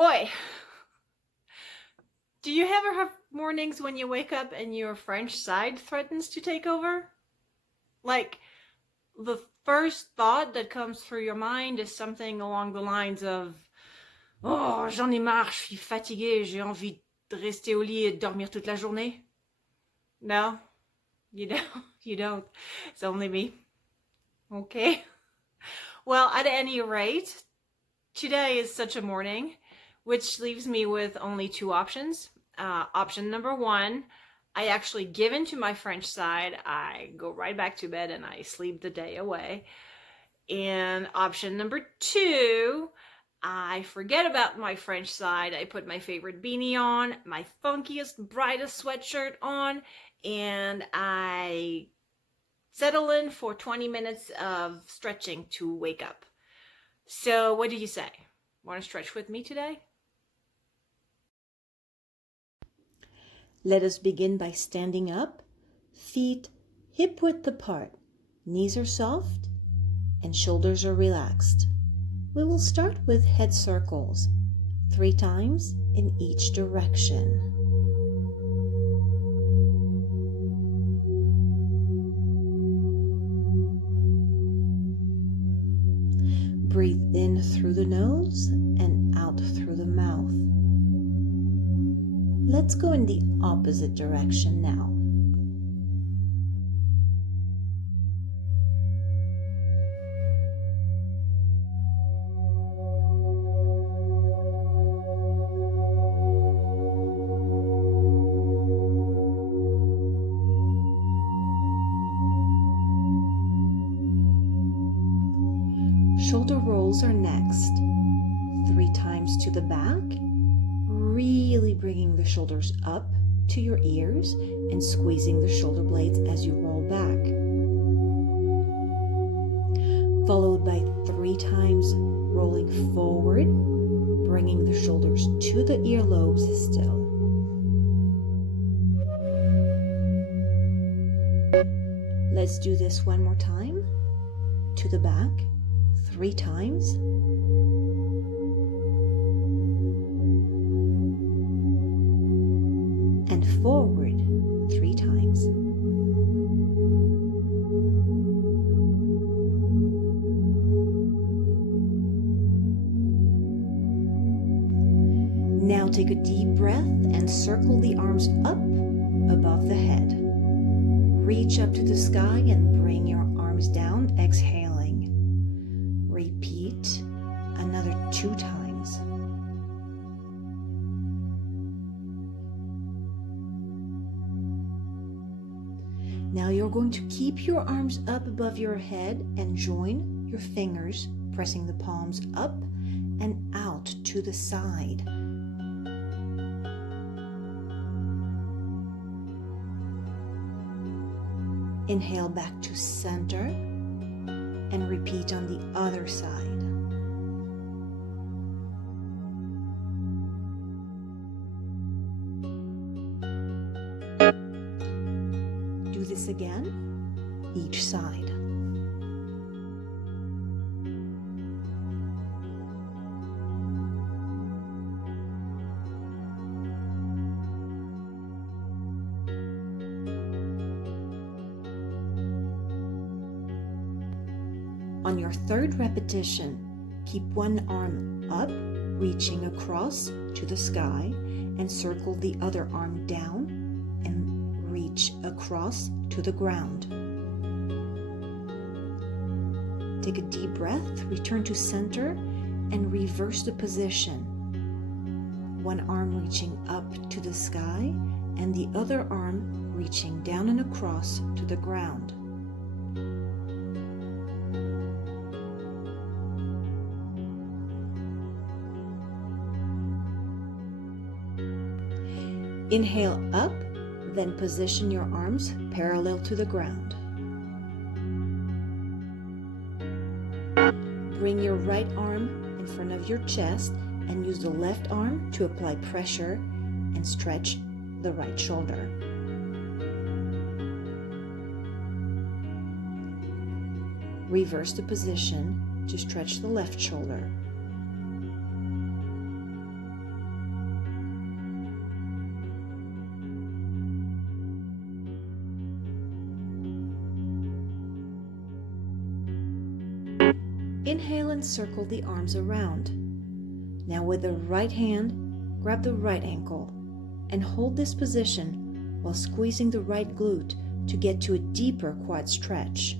Oi! Do you ever have mornings when you wake up and your French side threatens to take over? Like, the first thought that comes through your mind is something along the lines of Oh, j'en ai marre, je suis fatiguée, j'ai envie de rester au lit et de dormir toute la journée? No, you don't. You don't. It's only me. Okay. Well, at any rate, today is such a morning, which leaves me with only two options. Option number one, I actually give in to my French side. I go right back to bed and I sleep the day away. And option number two, I forget about my French side. I put my favorite beanie on, my funkiest, brightest sweatshirt on, and I settle in for 20 minutes of stretching to wake up. So, what do you say? Want to stretch with me today? Let us begin by standing up, feet hip width apart, knees are soft, and shoulders are relaxed. We will start with head circles, 3 times in each direction. Breathe in through the nose and out through the mouth. Let's go in the opposite direction now. Shoulder rolls are next. 3 times to the back, really bringing the shoulders up to your ears and squeezing the shoulder blades as you roll back. Followed by 3 times rolling forward, bringing the shoulders to the earlobes still. Let's do this one more time. To the back, 3 times. And forward 3 times. Now take a deep breath and circle the arms up above the head. Reach up to the sky and bring your arms down, exhaling. Repeat another 2 times. Now you're going to keep your arms up above your head and join your fingers, pressing the palms up and out to the side. Inhale back to center and repeat on the other side. Do this again, each side. On your third repetition, keep one arm up, reaching across to the sky, and circle the other arm down and reach across to the ground. Take a deep breath, return to center, and reverse the position. One arm reaching up to the sky, and the other arm reaching down and across to the ground. Inhale up, then position your arms parallel to the ground. Bring your right arm in front of your chest and use the left arm to apply pressure and stretch the right shoulder. Reverse the position to stretch the left shoulder. inhale and circle the arms around. Now with the right hand, grab the right ankle and hold this position while squeezing the right glute to get to a deeper quad stretch.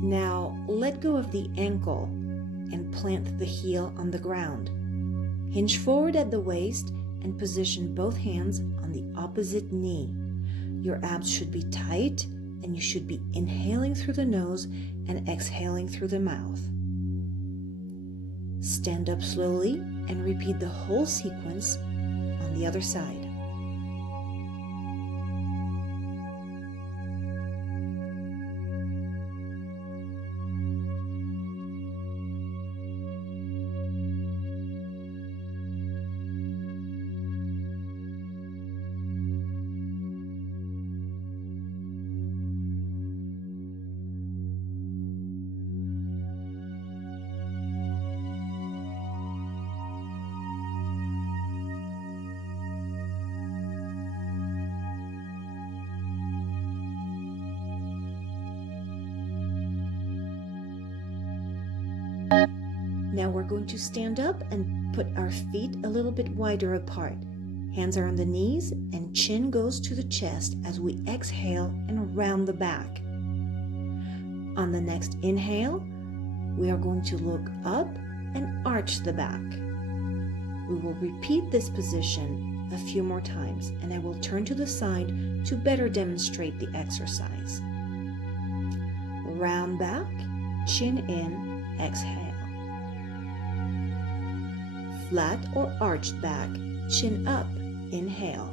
Now let go of the ankle and plant the heel on the ground. Hinge forward at the waist and position both hands on the opposite knee. Your abs should be tight and you should be inhaling through the nose and exhaling through the mouth. Stand up slowly and repeat the whole sequence on the other side. Now we're going to stand up and put our feet a little bit wider apart. Hands are on the knees and chin goes to the chest as we exhale and round the back. On the next inhale, we are going to look up and arch the back. We will repeat this position a few more times and I will turn to the side to better demonstrate the exercise. Round back, chin in, exhale. Flat or arched back, chin up, inhale.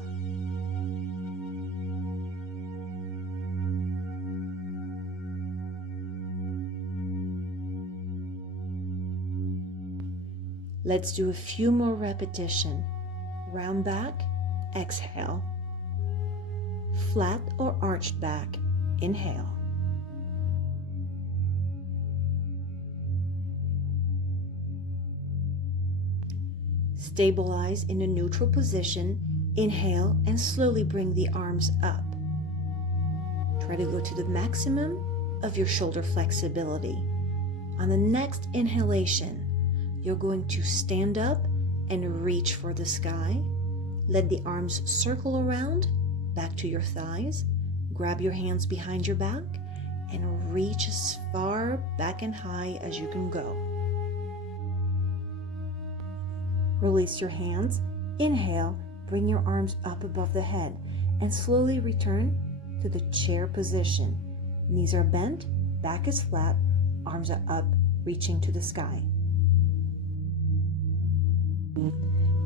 Let's do a few more repetitions. Round back, exhale. Flat or arched back, inhale. Stabilize in a neutral position, inhale and slowly bring the arms up. Try to go to the maximum of your shoulder flexibility. On the next inhalation, you're going to stand up and reach for the sky. Let the arms circle around, back to your thighs. Grab your hands behind your back and reach as far back and high as you can go. Release your hands, inhale, bring your arms up above the head, and slowly return to the chair position. Knees are bent, back is flat, arms are up, reaching to the sky.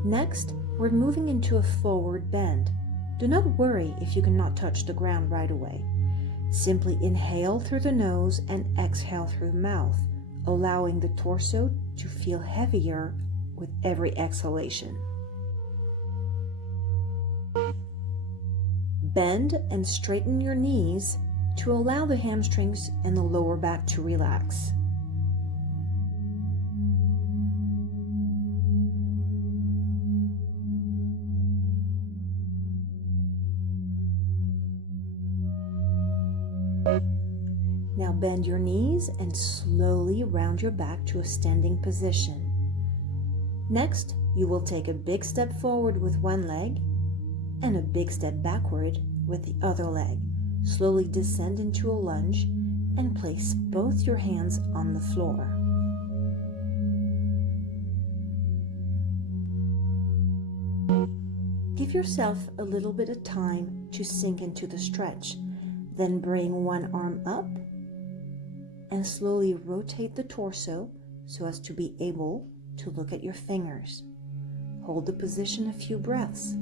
Next, we're moving into a forward bend. Do not worry if you cannot touch the ground right away. Simply inhale through the nose and exhale through the mouth, allowing the torso to feel heavier with every exhalation. Bend and straighten your knees to allow the hamstrings and the lower back to relax. Now bend your knees and slowly round your back to a standing position. Next, you will take a big step forward with one leg and a big step backward with the other leg. Slowly descend into a lunge and place both your hands on the floor. Give yourself a little bit of time to sink into the stretch. Then bring one arm up and slowly rotate the torso so as to be able to look at your fingers. Hold the position a few breaths.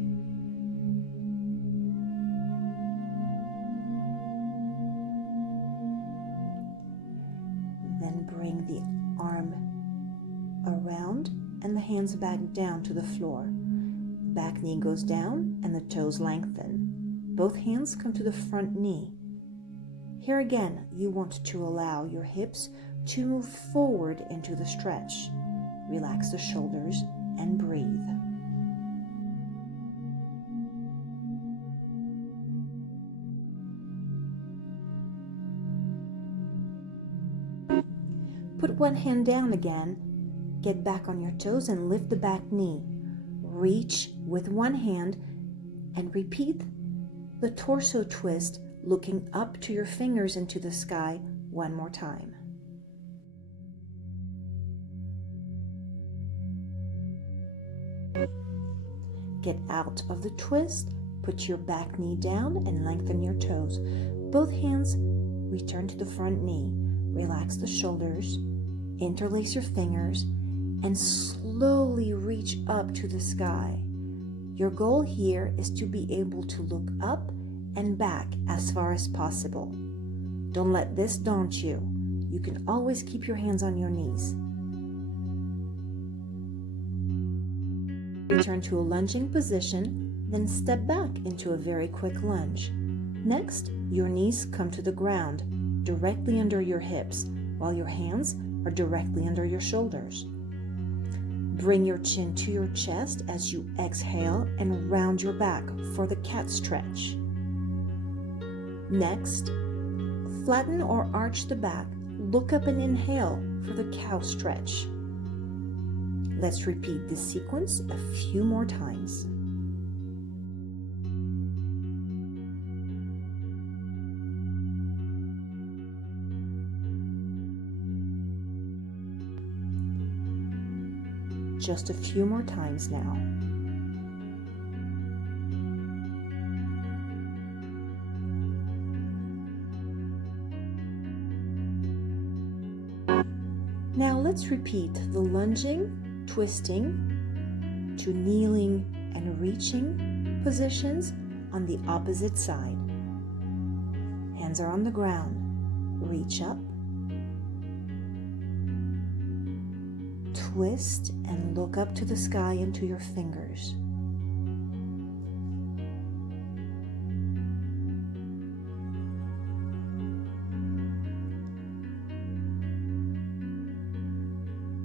Then bring the arm around and the hands back down to the floor. Back knee goes down and the toes lengthen. Both hands come to the front knee. Here again, you want to allow your hips to move forward into the stretch. Relax the shoulders and breathe. Put one hand down again. Get back on your toes and lift the back knee. Reach with one hand and repeat the torso twist, looking up to your fingers into the sky one more time. Get out of the twist, put your back knee down and lengthen your toes. Both hands return to the front knee. Relax the shoulders, interlace your fingers, and slowly reach up to the sky. Your goal here is to be able to look up and back as far as possible. Don't let this daunt you. You can always keep your hands on your knees. Return to a lunging position, then step back into a very quick lunge. Next, your knees come to the ground, directly under your hips, while your hands are directly under your shoulders. Bring your chin to your chest as you exhale and round your back for the cat stretch. Next, flatten or arch the back. Look up and inhale for the cow stretch. Let's repeat this sequence a few more times. Just a few more times now. Now let's repeat the lunging, twisting, to kneeling and reaching positions on the opposite side. Hands are on the ground. Reach up. Twist and look up to the sky into your fingers.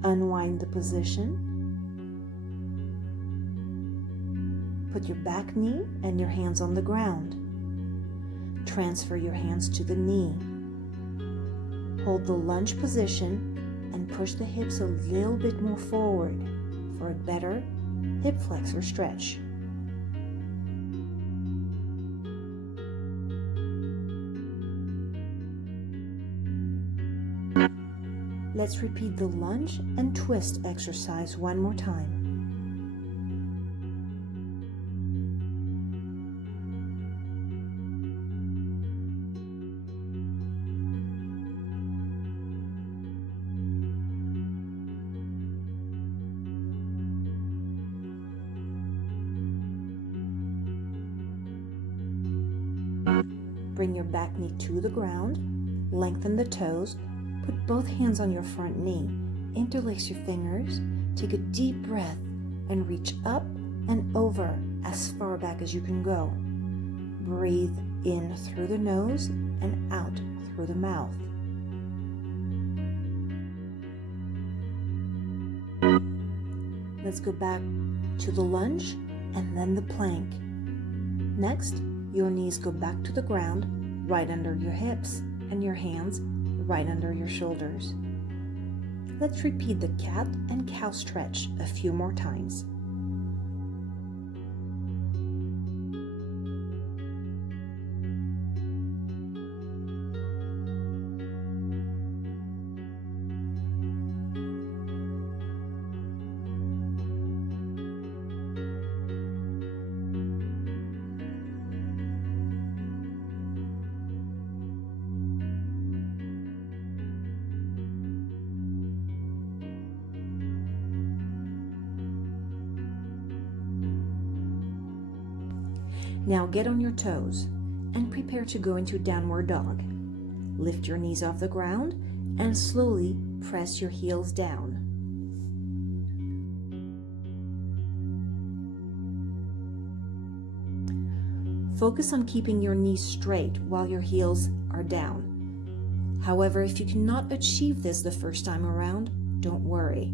Unwind the position. Put your back knee and your hands on the ground. Transfer your hands to the knee. Hold the lunge position and push the hips a little bit more forward for a better hip flexor stretch. Let's repeat the lunge and twist exercise one more time. Bring your back knee to the ground, lengthen the toes, put both hands on your front knee, interlace your fingers, take a deep breath, and reach up and over as far back as you can go. Breathe in through the nose and out through the mouth. Let's go back to the lunge and then the plank. Next, your knees go back to the ground, right under your hips, and your hands right under your shoulders. Let's repeat the cat and cow stretch a few more times. Now get on your toes and prepare to go into downward dog. Lift your knees off the ground and slowly press your heels down. Focus on keeping your knees straight while your heels are down. However, if you cannot achieve this the first time around, don't worry.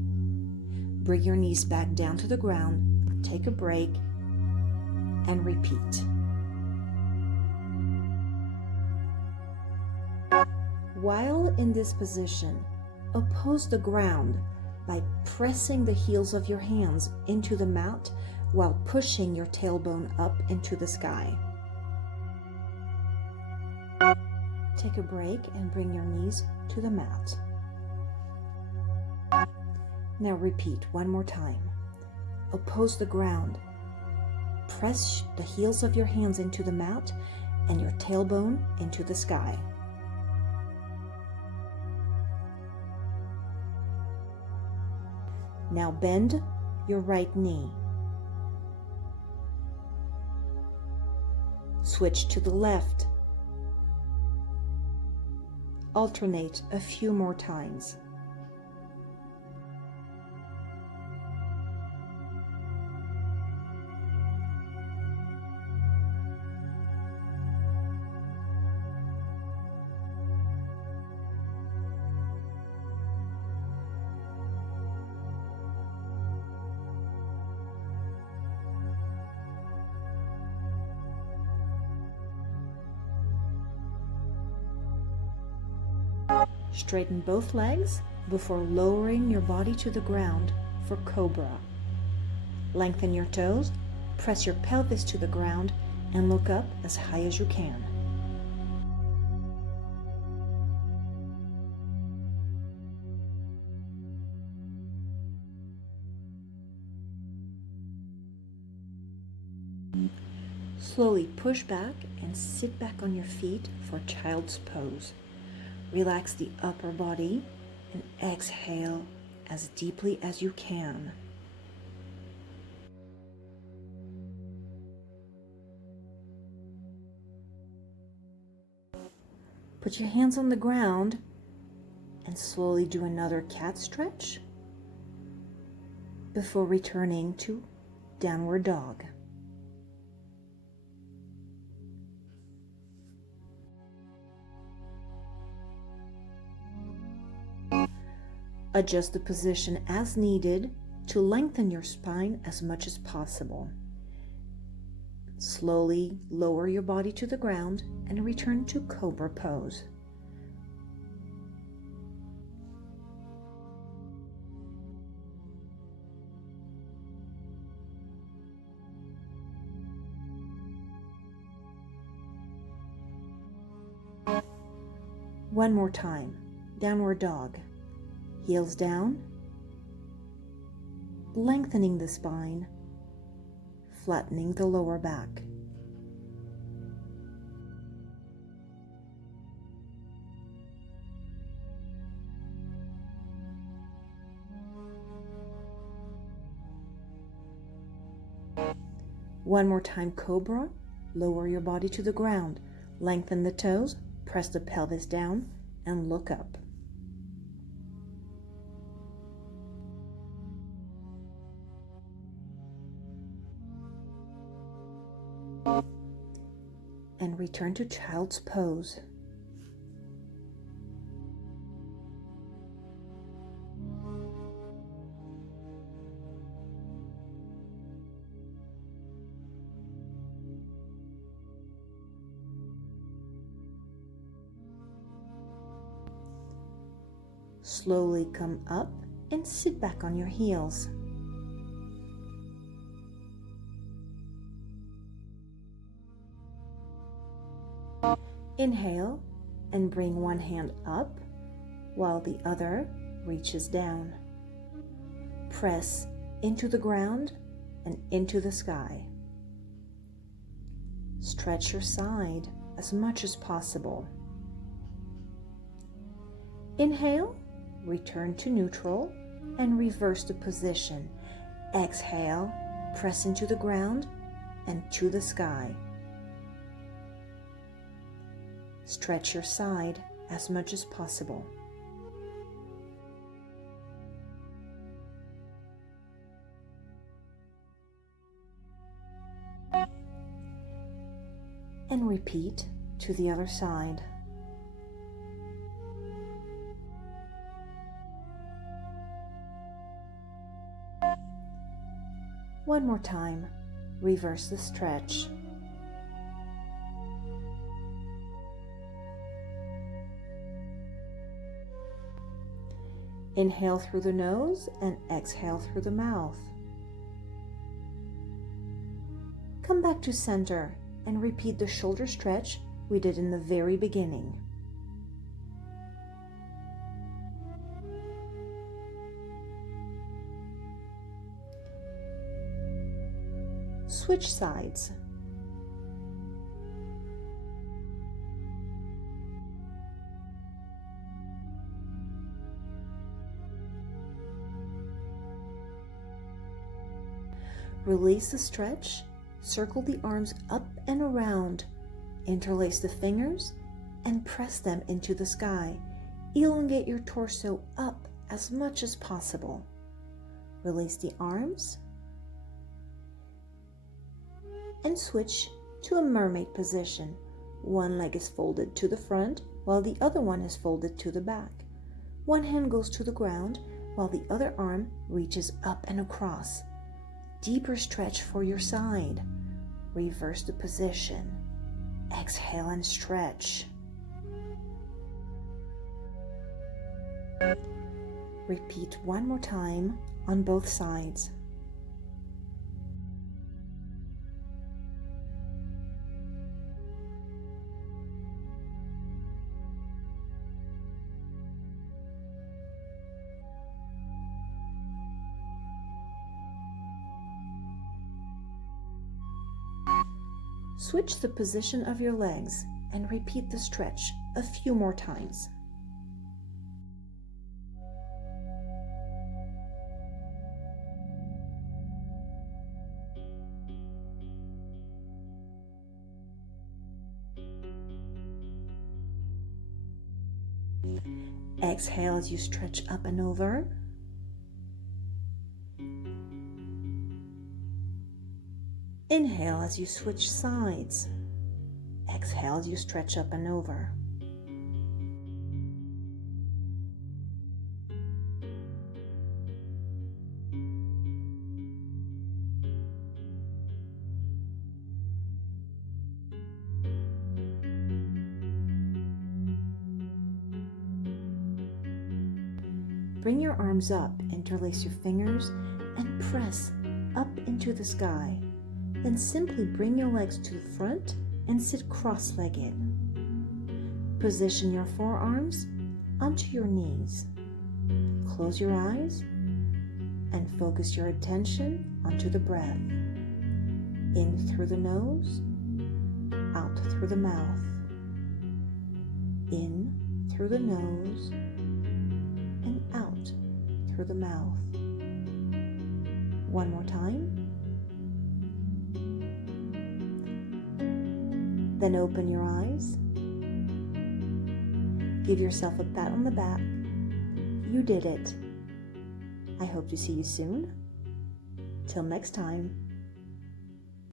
Bring your knees back down to the ground, take a break, and repeat. While in this position, Oppose the ground by pressing the heels of your hands into the mat while pushing your tailbone up into the sky. Take a break and bring your knees to the mat. Now repeat one more time. Oppose the ground. Press the heels of your hands into the mat and your tailbone into the sky. Now bend your right knee. Switch to the left. Alternate a few more times. Straighten both legs before lowering your body to the ground for Cobra. Lengthen your toes, press your pelvis to the ground, and look up as high as you can. Slowly push back and sit back on your feet for child's pose. Relax the upper body and exhale as deeply as you can. Put your hands on the ground and slowly do another cat stretch before returning to downward dog. Adjust the position as needed to lengthen your spine as much as possible. Slowly lower your body to the ground and return to Cobra pose. One more time, downward dog. Heels down, lengthening the spine, flattening the lower back. One more time, Cobra. Lower your body to the ground, lengthen the toes, press the pelvis down, and look up. And return to child's pose. Slowly come up and sit back on your heels. Inhale and bring one hand up while the other reaches down. Press into the ground and into the sky. Stretch your side as much as possible. Inhale, return to neutral and reverse the position. Exhale, press into the ground and to the sky. Stretch your side as much as possible. And repeat to the other side. One more time, reverse the stretch. Inhale through the nose and exhale through the mouth. Come back to center and repeat the shoulder stretch we did in the very beginning. Switch sides. Release the stretch, circle the arms up and around, interlace the fingers, and press them into the sky. Elongate your torso up as much as possible. Release the arms and switch to a mermaid position. One leg is folded to the front while the other one is folded to the back. One hand goes to the ground while the other arm reaches up and across. Deeper stretch for your side. Reverse the position. Exhale and stretch. Repeat one more time on both sides. Switch the position of your legs and repeat the stretch a few more times. Exhale as you stretch up and over. Inhale as you switch sides. Exhale as you stretch up and over. Bring your arms up, interlace your fingers, and press up into the sky. Then simply bring your legs to the front and sit cross-legged. Position your forearms onto your knees. Close your eyes and focus your attention onto the breath. In through the nose, out through the mouth. In through the nose and out through the mouth. One more time. Then open your eyes. Give yourself a pat on the back. You did it. I hope to see you soon. Till next time.